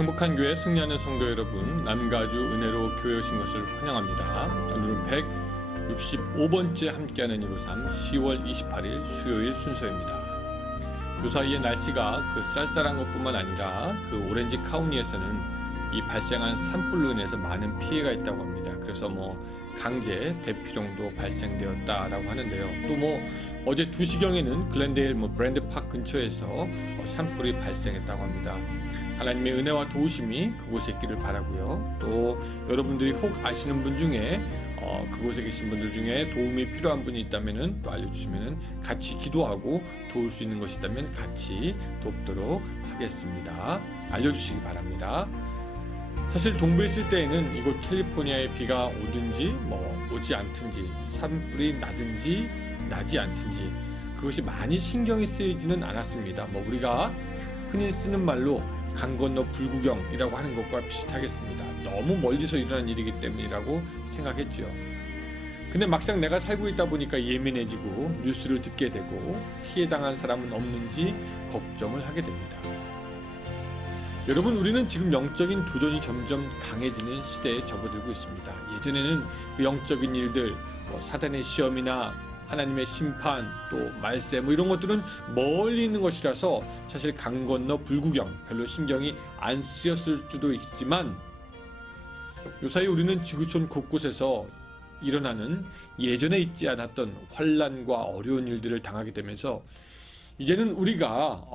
행복한 교회 승리하는 성도 여러분, 남가주 은혜로 교회 오신 것을 환영합니다. 오늘은 165번째 함께하는 153 10월 28일 수요일 순서입니다. 요사이에 날씨가 그 쌀쌀한 것뿐만 아니라 그 오렌지 카운티에서는 이 발생한 산불로 인해서 많은 피해가 있다고 합니다. 그래서 강제 대피령도 발생되었다라고 하는데요. 또 어제 2시경에는 글렌데일 브랜드 파크 근처에서 산불이 발생했다고 합니다. 하나님의 은혜와 도우심이 그곳에 있기를 바라고요. 또 여러분들이 혹 아시는 분 중에 그곳에 계신 분들 중에 도움이 필요한 분이 있다면 또 알려주시면 같이 기도하고 도울 수 있는 것이 있다면 같이 돕도록 하겠습니다. 알려주시기 바랍니다. 사실 동부에 있을 때에는 이곳 캘리포니아에 비가 오든지 오지 않든지 산불이 나든지 나지 않든지 그것이 많이 신경이 쓰이지는 않았습니다. 우리가 흔히 쓰는 말로 강 건너 불구경이라고 하는 것과 비슷하겠습니다. 너무 멀리서 일어난 일이기 때문이라고 생각했죠. 근데 막상 내가 살고 있다 보니까 예민해지고 뉴스를 듣게 되고 피해당한 사람은 없는지 걱정을 하게 됩니다. 여러분, 우리는 지금 영적인 도전이 점점 강해지는 시대에 접어들고 있습니다. 예전에는 그 영적인 일들, 사단의 시험이나 하나님의 심판, 또 말세 이런 것들은 멀리 있는 것이라서 사실 강 건너 불구경 별로 신경이 안 쓰였을 수도 있지만 요사이 우리는 지구촌 곳곳에서 일어나는 예전에 있지 않았던 환난과 어려운 일들을 당하게 되면서 이제는 우리가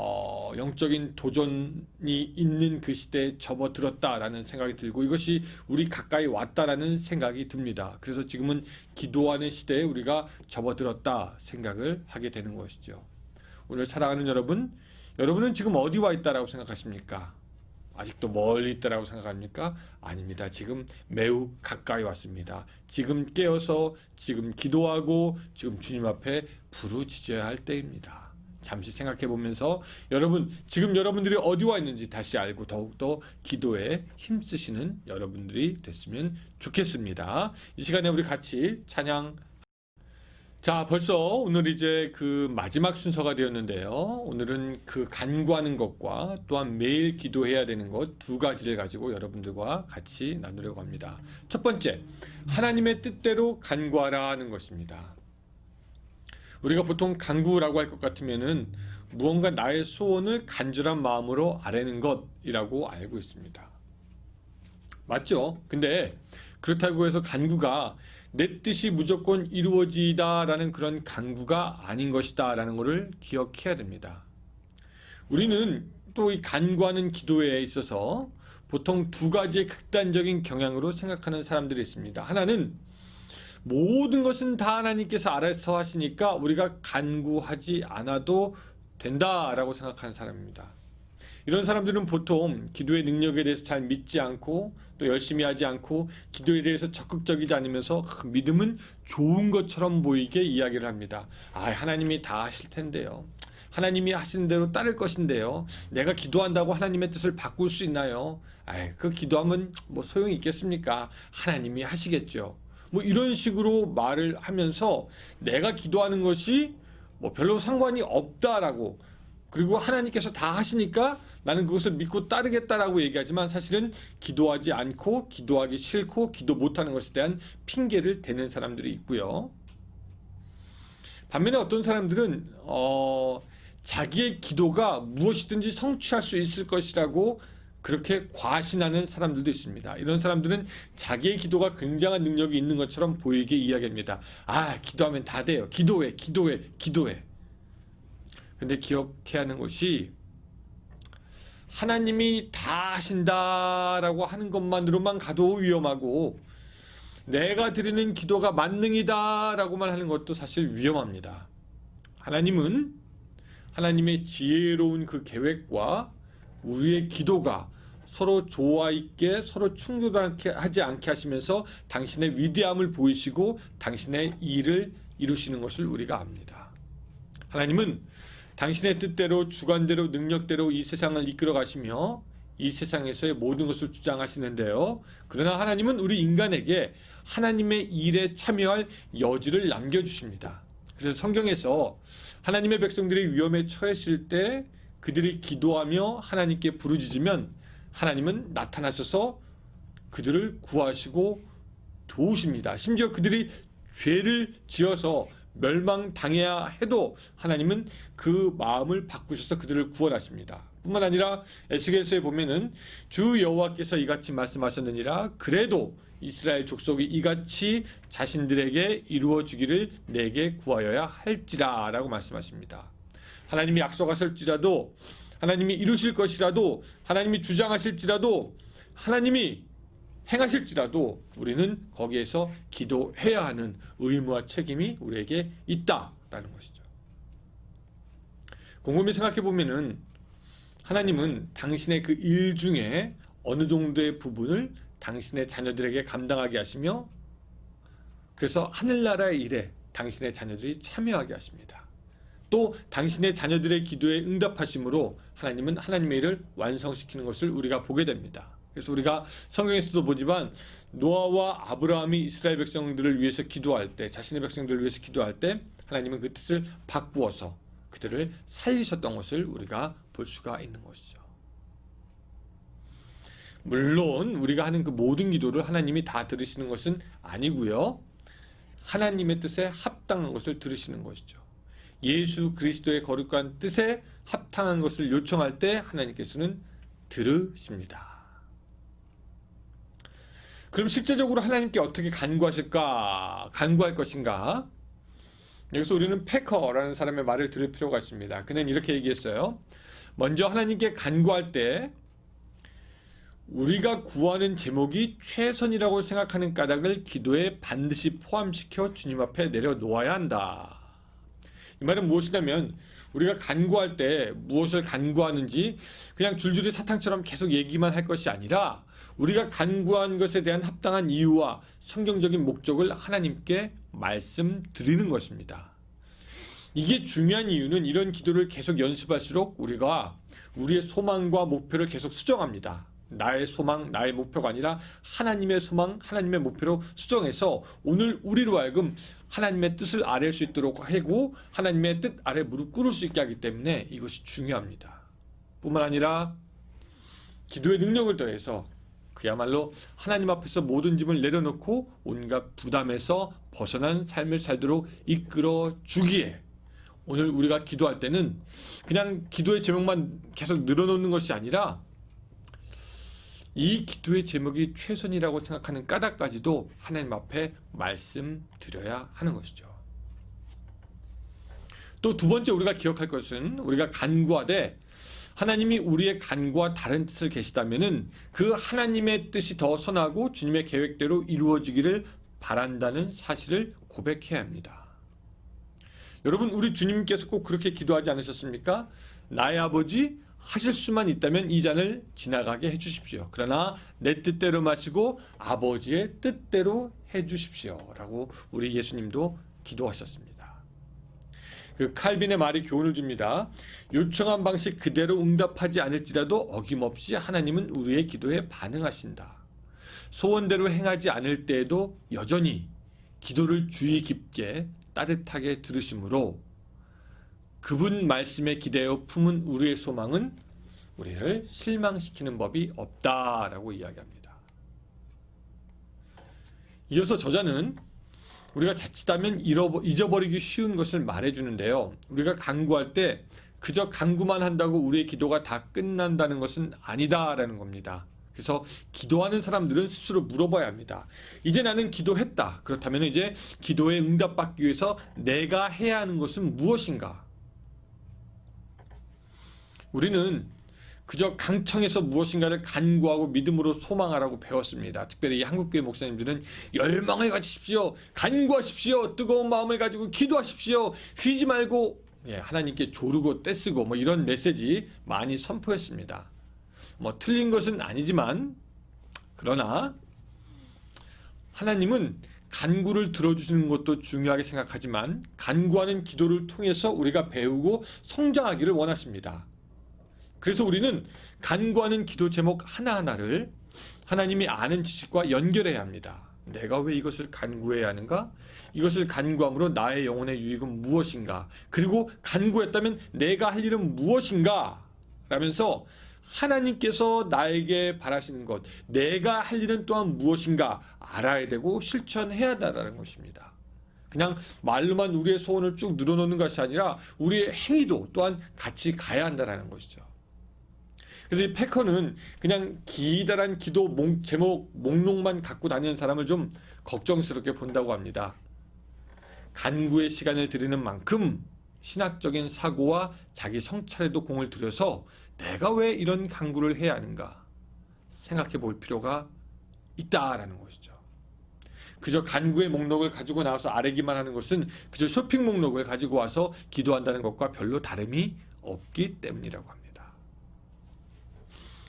영적인 도전이 있는 그 시대에 접어들었다라는 생각이 들고 이것이 우리 가까이 왔다라는 생각이 듭니다. 그래서 지금은 기도하는 시대에 우리가 접어들었다 생각을 하게 되는 것이죠. 오늘 사랑하는 여러분은 지금 어디 와 있다라고 생각하십니까? 아직도 멀리 있다라고 생각합니까? 아닙니다. 지금 매우 가까이 왔습니다. 지금 깨어서 지금 기도하고 지금 주님 앞에 부르짖어야 할 때입니다. 잠시 생각해 보면서 지금 여러분들이 어디 와 있는지 다시 알고 더욱더 기도에 힘쓰시는 여러분들이 됐으면 좋겠습니다. 이 시간에 우리 같이 찬양. 자, 벌써 오늘 이제 그 마지막 순서가 되었는데요. 오늘은 그 간구하는 것과 또한 매일 기도해야 되는 것 두 가지를 가지고 여러분들과 같이 나누려고 합니다. 첫 번째, 하나님의 뜻대로 간구하라 하는 것입니다. 우리가 보통 간구라고 할 것 같으면은 무언가 나의 소원을 간절한 마음으로 아뢰는 것이라고 알고 있습니다. 맞죠? 근데 그렇다고 해서 간구가 내 뜻이 무조건 이루어지다라는 그런 간구가 아닌 것이다라는 것을 기억해야 됩니다. 우리는 또 이 간구하는 기도에 있어서 보통 두 가지의 극단적인 경향으로 생각하는 사람들이 있습니다. 하나는 모든 것은 다 하나님께서 알아서 하시니까 우리가 간구하지 않아도 된다라고 생각하는 사람입니다. 이런 사람들은 보통 기도의 능력에 대해서 잘 믿지 않고 또 열심히 하지 않고 기도에 대해서 적극적이지 않으면서 믿음은 좋은 것처럼 보이게 이야기를 합니다. 하나님이 다 하실 텐데요. 하나님이 하시는 대로 따를 것인데요. 내가 기도한다고 하나님의 뜻을 바꿀 수 있나요? 그 기도하면 소용이 있겠습니까? 하나님이 하시겠죠. 이런 식으로 말을 하면서 내가 기도하는 것이 별로 상관이 없다라고, 그리고 하나님께서 다 하시니까 나는 그것을 믿고 따르겠다라고 얘기하지만 사실은 기도하지 않고 기도하기 싫고 기도 못하는 것에 대한 핑계를 대는 사람들이 있고요. 반면에 어떤 사람들은 자기의 기도가 무엇이든지 성취할 수 있을 것이라고 그렇게 과신하는 사람들도 있습니다. 이런 사람들은 자기의 기도가 굉장한 능력이 있는 것처럼 보이게 이야기합니다. 기도하면 다 돼요. 기도해. 근데 기억해야 하는 것이 하나님이 다 하신다라고 하는 것만으로만 가도 위험하고 내가 드리는 기도가 만능이다라고만 하는 것도 사실 위험합니다. 하나님은 하나님의 지혜로운 그 계획과 우리의 기도가 서로 조화 있게 서로 충돌하지 않게 하시면서 당신의 위대함을 보이시고 당신의 일을 이루시는 것을 우리가 압니다. 하나님은 당신의 뜻대로 주관대로 능력대로 이 세상을 이끌어 가시며 이 세상에서의 모든 것을 주장하시는데요. 그러나 하나님은 우리 인간에게 하나님의 일에 참여할 여지를 남겨주십니다. 그래서 성경에서 하나님의 백성들이 위험에 처했을 때 그들이 기도하며 하나님께 부르짖으면 하나님은 나타나셔서 그들을 구하시고 도우십니다. 심지어 그들이 죄를 지어서 멸망당해야 해도 하나님은 그 마음을 바꾸셔서 그들을 구원하십니다. 뿐만 아니라 에스겔서에 보면은 주 여호와께서 이같이 말씀하셨느니라. 그래도 이스라엘 족속이 이같이 자신들에게 이루어지기를 내게 구하여야 할지라 라고 말씀하십니다. 하나님이 약속하실지라도, 하나님이 이루실 것이라도, 하나님이 주장하실지라도, 하나님이 행하실지라도 우리는 거기에서 기도해야 하는 의무와 책임이 우리에게 있다라는 것이죠. 곰곰이 생각해 보면은 하나님은 당신의 그 일 중에 어느 정도의 부분을 당신의 자녀들에게 감당하게 하시며, 그래서 하늘나라의 일에 당신의 자녀들이 참여하게 하십니다. 또 당신의 자녀들의 기도에 응답하심으로 하나님은 하나님의 일을 완성시키는 것을 우리가 보게 됩니다. 그래서 우리가 성경에서도 보지만 노아와 아브라함이 이스라엘 백성들을 위해서 기도할 때, 자신의 백성들을 위해서 기도할 때 하나님은 그 뜻을 바꾸어서 그들을 살리셨던 것을 우리가 볼 수가 있는 것이죠. 물론 우리가 하는 그 모든 기도를 하나님이 다 들으시는 것은 아니고요. 하나님의 뜻에 합당한 것을 들으시는 것이죠. 예수 그리스도의 거룩한 뜻에 합당한 것을 요청할 때 하나님께서는 들으십니다. 그럼 실제적으로 하나님께 어떻게 간구할 것인가? 여기서 우리는 패커라는 사람의 말을 들을 필요가 있습니다. 그는 이렇게 얘기했어요. 먼저 하나님께 간구할 때 우리가 구하는 제목이 최선이라고 생각하는 까닭을 기도에 반드시 포함시켜 주님 앞에 내려놓아야 한다. 이 말은 무엇이냐면 우리가 간구할 때 무엇을 간구하는지 그냥 줄줄이 사탕처럼 계속 얘기만 할 것이 아니라 우리가 간구한 것에 대한 합당한 이유와 성경적인 목적을 하나님께 말씀드리는 것입니다. 이게 중요한 이유는 이런 기도를 계속 연습할수록 우리가 우리의 소망과 목표를 계속 수정합니다. 나의 소망, 나의 목표가 아니라 하나님의 소망, 하나님의 목표로 수정해서 오늘 우리로 하여금 하나님의 뜻을 아뢰 수 있도록 하고 하나님의 뜻 아래 무릎 꿇을 수 있게 하기 때문에 이것이 중요합니다. 뿐만 아니라 기도의 능력을 더해서 그야말로 하나님 앞에서 모든 짐을 내려놓고 온갖 부담에서 벗어난 삶을 살도록 이끌어 주기에 오늘 우리가 기도할 때는 그냥 기도의 제목만 계속 늘어놓는 것이 아니라 이 기도의 제목이 최선이라고 생각하는 까닭까지도 하나님 앞에 말씀드려야 하는 것이죠. 또 두 번째 우리가 기억할 것은 우리가 간구하되 하나님이 우리의 간구와 다른 뜻을 계시다면은 그 하나님의 뜻이 더 선하고 주님의 계획대로 이루어지기를 바란다는 사실을 고백해야 합니다. 여러분, 우리 주님께서 꼭 그렇게 기도하지 않으셨습니까? 나의 아버지, 하실 수만 있다면 이 잔을 지나가게 해주십시오. 그러나 내 뜻대로 마시고 아버지의 뜻대로 해주십시오. 라고 우리 예수님도 기도하셨습니다. 그 칼빈의 말이 교훈을 줍니다. 요청한 방식 그대로 응답하지 않을지라도 어김없이 하나님은 우리의 기도에 반응하신다. 소원대로 행하지 않을 때에도 여전히 기도를 주의 깊게 따뜻하게 들으심으로 그분 말씀에 기대어 품은 우리의 소망은 우리를 실망시키는 법이 없다라고 이야기합니다. 이어서 저자는 우리가 자칫하면 잊어버리기 쉬운 것을 말해주는데요. 우리가 간구할 때 그저 간구만 한다고 우리의 기도가 다 끝난다는 것은 아니다라는 겁니다. 그래서 기도하는 사람들은 스스로 물어봐야 합니다. 이제 나는 기도했다. 그렇다면 이제 기도에 응답받기 위해서 내가 해야 하는 것은 무엇인가? 우리는 그저 강청해서 무엇인가를 간구하고 믿음으로 소망하라고 배웠습니다. 특별히 이 한국교회 목사님들은 열망을 가지십시오. 간구하십시오. 뜨거운 마음을 가지고 기도하십시오. 쉬지 말고 하나님께 조르고 떼쓰고 이런 메시지 많이 선포했습니다. 틀린 것은 아니지만 그러나 하나님은 간구를 들어주시는 것도 중요하게 생각하지만 간구하는 기도를 통해서 우리가 배우고 성장하기를 원하십니다. 그래서 우리는 간구하는 기도 제목 하나하나를 하나님이 아는 지식과 연결해야 합니다. 내가 왜 이것을 간구해야 하는가? 이것을 간구함으로 나의 영혼의 유익은 무엇인가? 그리고 간구했다면 내가 할 일은 무엇인가? 라면서 하나님께서 나에게 바라시는 것, 내가 할 일은 또한 무엇인가 알아야 되고 실천해야 한다는 것입니다. 그냥 말로만 우리의 소원을 쭉 늘어놓는 것이 아니라 우리의 행위도 또한 같이 가야 한다는 것이죠. 그래서 이 패커는 그냥 기다란 기도 제목 목록만 갖고 다니는 사람을 좀 걱정스럽게 본다고 합니다. 간구의 시간을 들이는 만큼 신학적인 사고와 자기 성찰에도 공을 들여서 내가 왜 이런 간구를 해야 하는가 생각해 볼 필요가 있다라는 것이죠. 그저 간구의 목록을 가지고 나와서 아뢰기만 하는 것은 그저 쇼핑 목록을 가지고 와서 기도한다는 것과 별로 다름이 없기 때문이라고 합니다.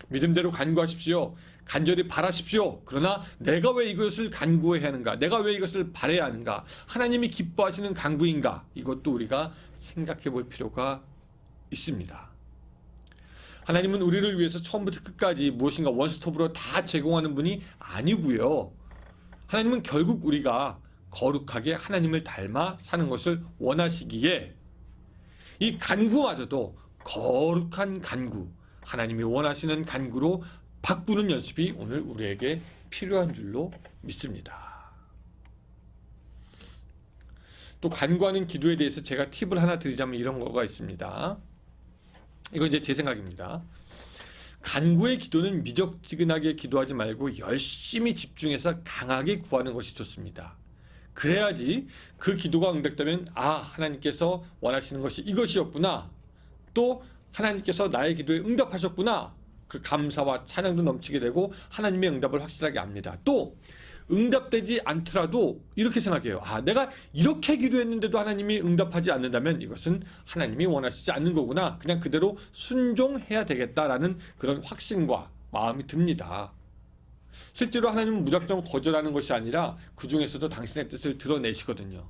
믿음대로 간구하십시오. 간절히 바라십시오. 그러나 내가 왜 이것을 간구해야 하는가? 내가 왜 이것을 바라야 하는가? 하나님이 기뻐하시는 간구인가? 이것도 우리가 생각해 볼 필요가 있습니다. 하나님은 우리를 위해서 처음부터 끝까지 무엇인가 원스톱으로 다 제공하는 분이 아니고요. 하나님은 결국 우리가 거룩하게 하나님을 닮아 사는 것을 원하시기에 이 간구마저도 거룩한 간구, 하나님이 원하시는 간구로 바꾸는 연습이 오늘 우리에게 필요한 줄로 믿습니다. 또 간구하는 기도에 대해서 제가 팁을 하나 드리자면 이런 거가 있습니다. 이건 이제 제 생각입니다. 간구의 기도는 미적지근하게 기도하지 말고 열심히 집중해서 강하게 구하는 것이 좋습니다. 그래야지 그 기도가 응답되면 하나님께서 원하시는 것이 이것이었구나. 또 하나님께서 나의 기도에 응답하셨구나. 그 감사와 찬양도 넘치게 되고 하나님의 응답을 확실하게 압니다. 또 응답되지 않더라도 이렇게 생각해요. 내가 이렇게 기도했는데도 하나님이 응답하지 않는다면 이것은 하나님이 원하시지 않는 거구나. 그냥 그대로 순종해야 되겠다라는 그런 확신과 마음이 듭니다. 실제로 하나님은 무작정 거절하는 것이 아니라 그 중에서도 당신의 뜻을 드러내시거든요.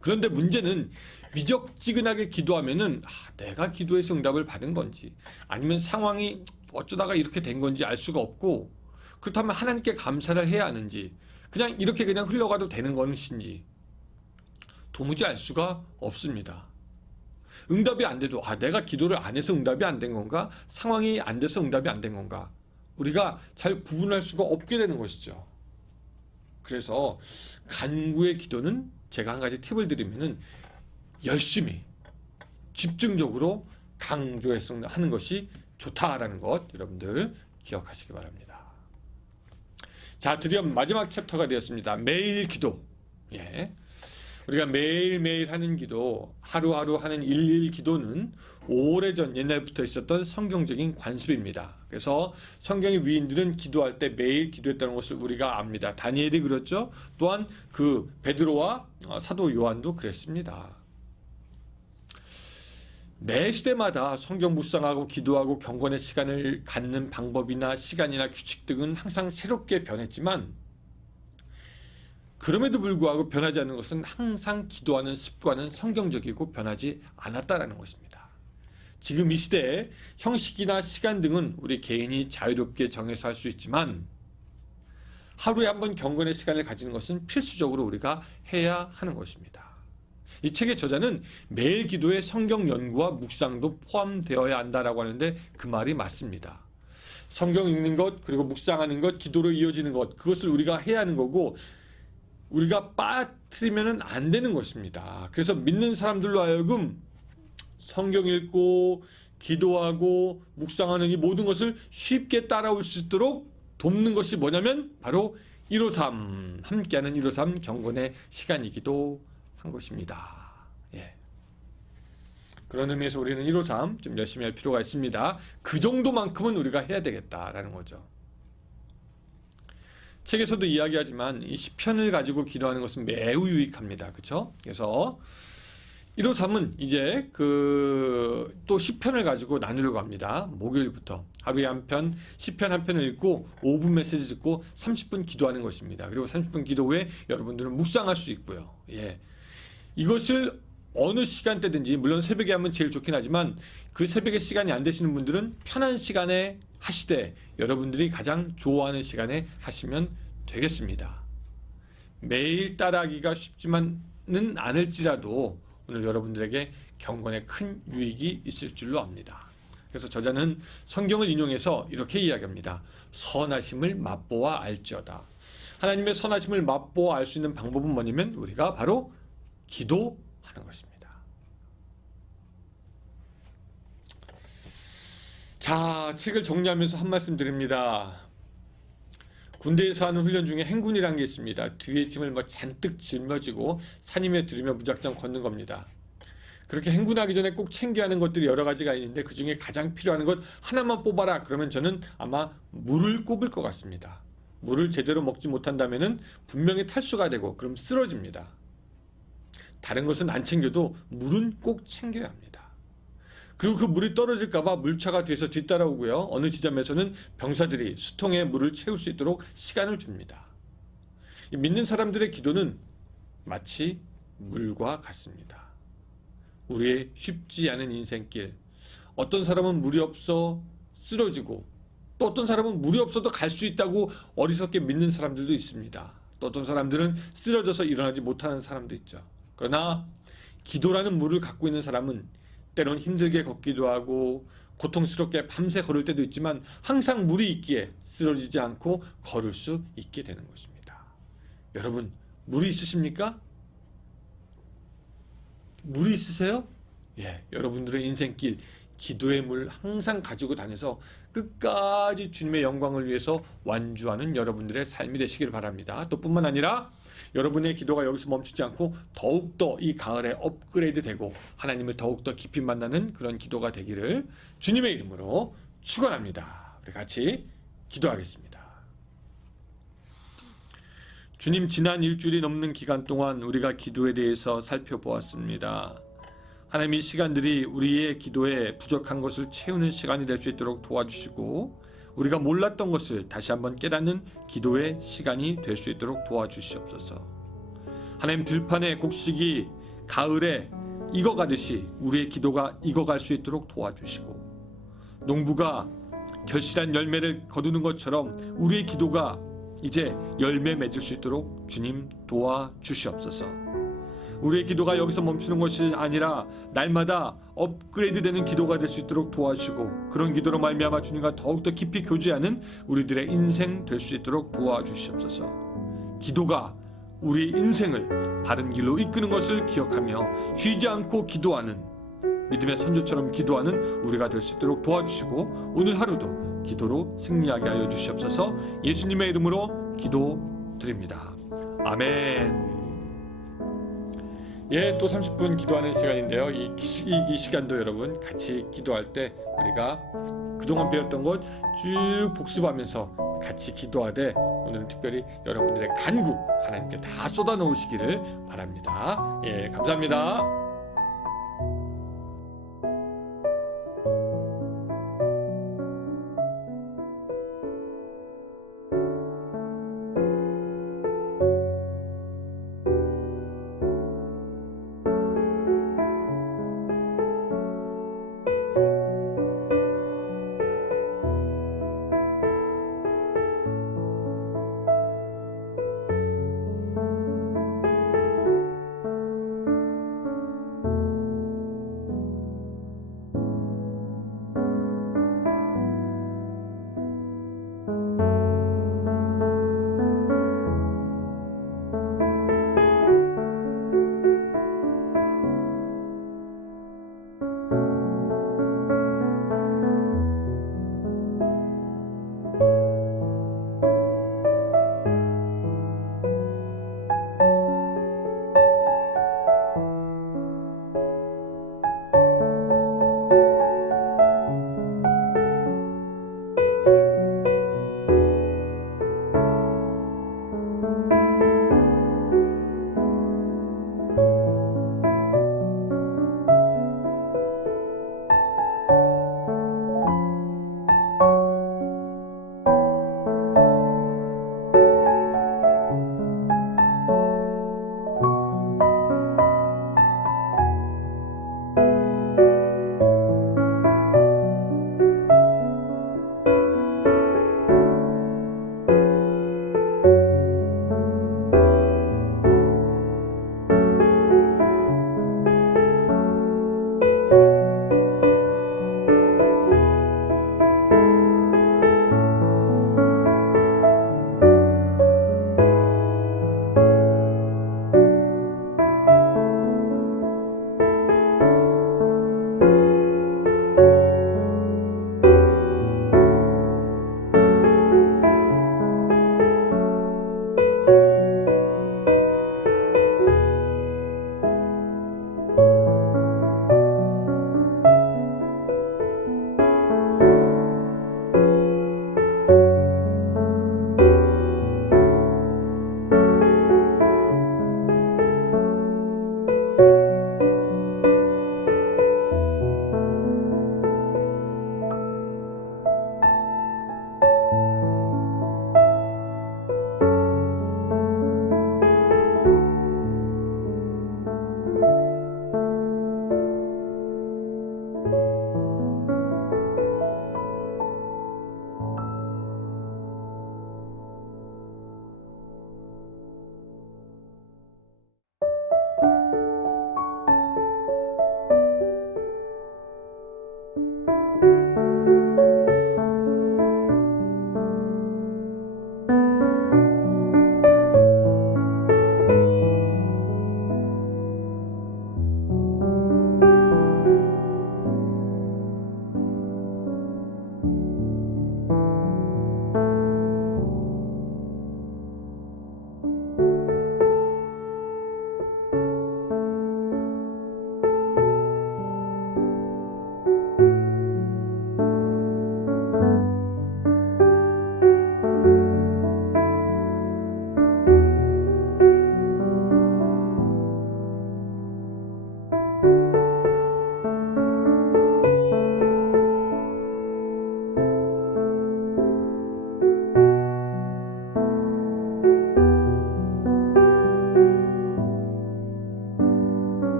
그런데 문제는 미적지근하게 기도하면은 내가 기도해서 응답을 받은 건지 아니면 상황이 어쩌다가 이렇게 된 건지 알 수가 없고, 그렇다면 하나님께 감사를 해야 하는지 그냥 이렇게 그냥 흘러가도 되는 것인지 도무지 알 수가 없습니다. 응답이 안 돼도 내가 기도를 안 해서 응답이 안 된 건가? 상황이 안 돼서 응답이 안 된 건가? 우리가 잘 구분할 수가 없게 되는 것이죠. 그래서 간구의 기도는 제가 한 가지 팁을 드리면은 열심히 집중적으로 강조해서 하는 것이 좋다라는 것 여러분들 기억하시기 바랍니다. 자, 드디어 마지막 챕터가 되었습니다. 매일 기도. 우리가 매일매일 하는 기도, 하루하루 하는 일일 기도는 오래전 옛날부터 있었던 성경적인 관습입니다. 그래서 성경의 위인들은 기도할 때 매일 기도했다는 것을 우리가 압니다. 다니엘이 그랬죠. 또한 그 베드로와 사도 요한도 그랬습니다. 매 시대마다 성경 묵상하고 기도하고 경건의 시간을 갖는 방법이나 시간이나 규칙 등은 항상 새롭게 변했지만 그럼에도 불구하고 변하지 않는 것은 항상 기도하는 습관은 성경적이고 변하지 않았다라는 것입니다. 지금 이 시대에 형식이나 시간 등은 우리 개인이 자유롭게 정해서 할 수 있지만 하루에 한 번 경건의 시간을 가지는 것은 필수적으로 우리가 해야 하는 것입니다. 이 책의 저자는 매일 기도에 성경 연구와 묵상도 포함되어야 한다라고 하는데 그 말이 맞습니다. 성경 읽는 것, 그리고 묵상하는 것, 기도로 이어지는 것, 그것을 우리가 해야 하는 거고 우리가 빠뜨리면 안 되는 것입니다. 그래서 믿는 사람들로 하여금 성경 읽고 기도하고 묵상하는 이 모든 것을 쉽게 따라올 수 있도록 돕는 것이 뭐냐면 바로 153, 함께하는 153 경건의 시간이기도 한 것입니다. 그런 의미에서 우리는 153 좀 열심히 할 필요가 있습니다. 그 정도만큼은 우리가 해야 되겠다라는 거죠. 책에서도 이야기하지만 이 시편을 가지고 기도하는 것은 매우 유익합니다. 그렇죠? 그래서 153은 이제 또 시편을 가지고 나누려고 합니다. 목요일부터 하루에 한 편, 시편 한 편을 읽고 5분 메시지 듣고 30분 기도하는 것입니다. 그리고 30분 기도 후에 여러분들은 묵상할 수 있고요. 이것을 어느 시간대든지, 물론 새벽에 하면 제일 좋긴 하지만 그 새벽에 시간이 안 되시는 분들은 편한 시간에 하시되 여러분들이 가장 좋아하는 시간에 하시면 되겠습니다. 매일 따라하기가 쉽지만은 않을지라도 오늘 여러분들에게 경건에 큰 유익이 있을 줄로 압니다. 그래서 저자는 성경을 인용해서 이렇게 이야기합니다. 선하심을 맛보아 알지어다. 하나님의 선하심을 맛보아 알 수 있는 방법은 뭐냐면 우리가 바로 기도하는 것입니다. 자, 책을 정리하면서 한 말씀 드립니다. 군대에서 하는 훈련 중에 행군이라는 게 있습니다. 뒤에 짐을 잔뜩 짊어지고 산임에 들으며 무작정 걷는 겁니다. 그렇게 행군하기 전에 꼭 챙겨야 하는 것들이 여러 가지가 있는데 그 중에 가장 필요한 것 하나만 뽑아라. 그러면 저는 아마 물을 꼽을 것 같습니다. 물을 제대로 먹지 못한다면 분명히 탈수가 되고 그럼 쓰러집니다. 다른 것은 안 챙겨도 물은 꼭 챙겨야 합니다. 그리고 그 물이 떨어질까 봐 물차가 뒤에서 뒤따라오고요. 어느 지점에서는 병사들이 수통에 물을 채울 수 있도록 시간을 줍니다. 믿는 사람들의 기도는 마치 물과 같습니다. 우리의 쉽지 않은 인생길, 어떤 사람은 물이 없어 쓰러지고 또 어떤 사람은 물이 없어도 갈 수 있다고 어리석게 믿는 사람들도 있습니다. 또 어떤 사람들은 쓰러져서 일어나지 못하는 사람도 있죠. 그러나 기도라는 물을 갖고 있는 사람은 때론 힘들게 걷기도 하고 고통스럽게 밤새 걸을 때도 있지만 항상 물이 있기에 쓰러지지 않고 걸을 수 있게 되는 것입니다. 여러분, 물이 있으십니까? 물이 있으세요? 예, 여러분들의 인생길 기도의 물 항상 가지고 다녀서 끝까지 주님의 영광을 위해서 완주하는 여러분들의 삶이 되시길 바랍니다. 또 뿐만 아니라 여러분의 기도가 여기서 멈추지 않고 더욱더 이 가을에 업그레이드 되고 하나님을 더욱더 깊이 만나는 그런 기도가 되기를 주님의 이름으로 축원합니다. 우리 같이 기도하겠습니다. 주님, 지난 일주일이 넘는 기간 동안 우리가 기도에 대해서 살펴보았습니다. 하나님, 이 시간들이 우리의 기도에 부족한 것을 채우는 시간이 될 수 있도록 도와주시고 우리가 몰랐던 것을 다시 한번 깨닫는 기도의 시간이 될 수 있도록 도와주시옵소서. 하나님, 들판의 곡식이 가을에 익어가듯이 우리의 기도가 익어갈 수 있도록 도와주시고 농부가 결실한 열매를 거두는 것처럼 우리의 기도가 이제 열매 맺을 수 있도록 주님 도와주시옵소서. 우리의 기도가 여기서 멈추는 것이 아니라 날마다 업그레이드 되는 기도가 될 수 있도록 도와주시고 그런 기도로 말미암아 주님과 더욱더 깊이 교제하는 우리들의 인생 될 수 있도록 도와주시옵소서. 기도가 우리 인생을 바른 길로 이끄는 것을 기억하며 쉬지 않고 기도하는 믿음의 선조처럼 기도하는 우리가 될 수 있도록 도와주시고 오늘 하루도 기도로 승리하게 하여 주시옵소서. 예수님의 이름으로 기도드립니다. 아멘. 예, 또 30분 기도하는 시간인데요. 이 시간도 여러분 같이 기도할 때 우리가 그동안 배웠던 것 쭉 복습하면서 같이 기도하되 오늘은 특별히 여러분들의 간구 하나님께 다 쏟아놓으시기를 바랍니다. 예, 감사합니다.